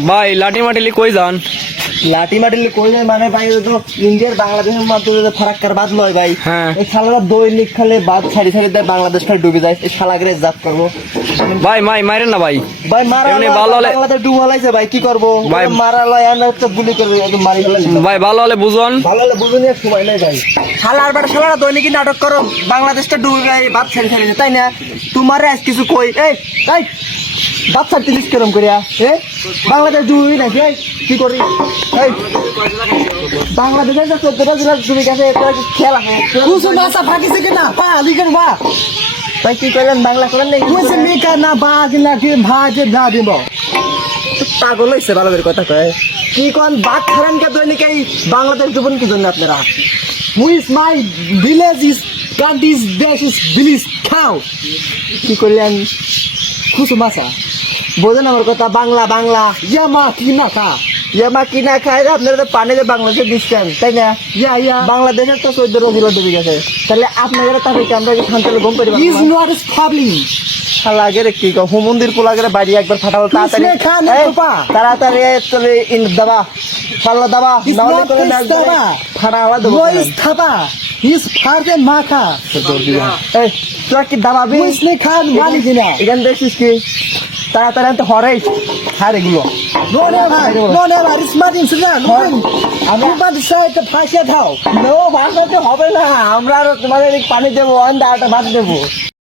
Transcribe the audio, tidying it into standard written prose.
ভাই লাঠি মাটিলি কই যান? লাঠি মাটিলে কই যায় মানে ভাই ওই তো ইন্ডিয়ার বাংলাদেশের মধ্যে ফারাক্কার বাদ লয় ভাই। হ্যাঁ। এই শালারা দৈনিক খালে বাদ ছাড়ি ছাড়ি দেয়, বাংলাদেশ খালি ডুবে যায়। এই শালাগরে জাত করবো ভাই মাইরেন না ভাই। ভাই, মারা এমনি ভালো হলে- বাংলাদেশ ডুবা লাইছে ভাই, কি করবো ভাই- মারা লয় আর তো গুলি করবে, একদম মারি ফেলাই। ভাই ভালো হলে বুঝুন। ভালো হলে বুঝুন, সময় নাই ভাই। শালার বাড়ি শালারা দৈনিক নাটক করো, বাংলাদেশটা ডুবে যায়, বাদ ছাড়ি ছাড়ি তাই না? তোমার আজ কিছু কই এই এই বাদ ছাড়তে দিস কেরম করিয়া? বাংলাদেশ ডুবি নাকি? এই কি করি এই বাংলাদেশের 14টা জেলার ডুবে গেছে, খেলা कुछ नासा फाकी से कितना पा लिखन बा ভাই কি করলেন? বাংলা করেন নাকি? कुछ मेका ना बा के ना के भाज ना देबो পাগল হয়েছে ভালো করে কথা কয়। কি কোন বাদ ছাড়েন কে দৈনিক এই বাংলাদেশ ডুবন কি জন্য আপনারা? who is my village is country's best is village cow কি করলেন? कुछ मासा বোঝেন আমার কথা? Bangla Bangla yama kina ka ইয়ামা কিনা খায়, আপনারা তো পানিতে বাংলাদেশে দিচ্ছেন তাই না? ya বাংলাদেশের তো 14 জেলা ডুবে গেছে, তাহলে আপনাদের তাদেরকে আমরা কি শান্তি ঘুম পারি? is not is public শালাগের কি কো হুমন্দির পোলাগের বাড়ি একবার ফাটাও তাড়াতাড়ি। কৃষ্ণে খান এই, বাবা। তাড়াতাড়ি চলে ইন দাবা পাল্লা দাবা It's নাহলে not করে this নাচ দাবা। ফাটাওয়া দেবো। no is thaba is farther maka এই তোরা কি দাবাবি? who is ne khan mali kina এখান দেখছিস কি? তাড়াতাড়ি আনতে হরেই হার এগুলো। no never is not in sudan আমি বাদ সাইড তে ফাঁসিয়া দাও নো ভাষাতে হবে না, আমরা আর তোমাদের পানি দেবো, অন্ধা ভাত দেবো।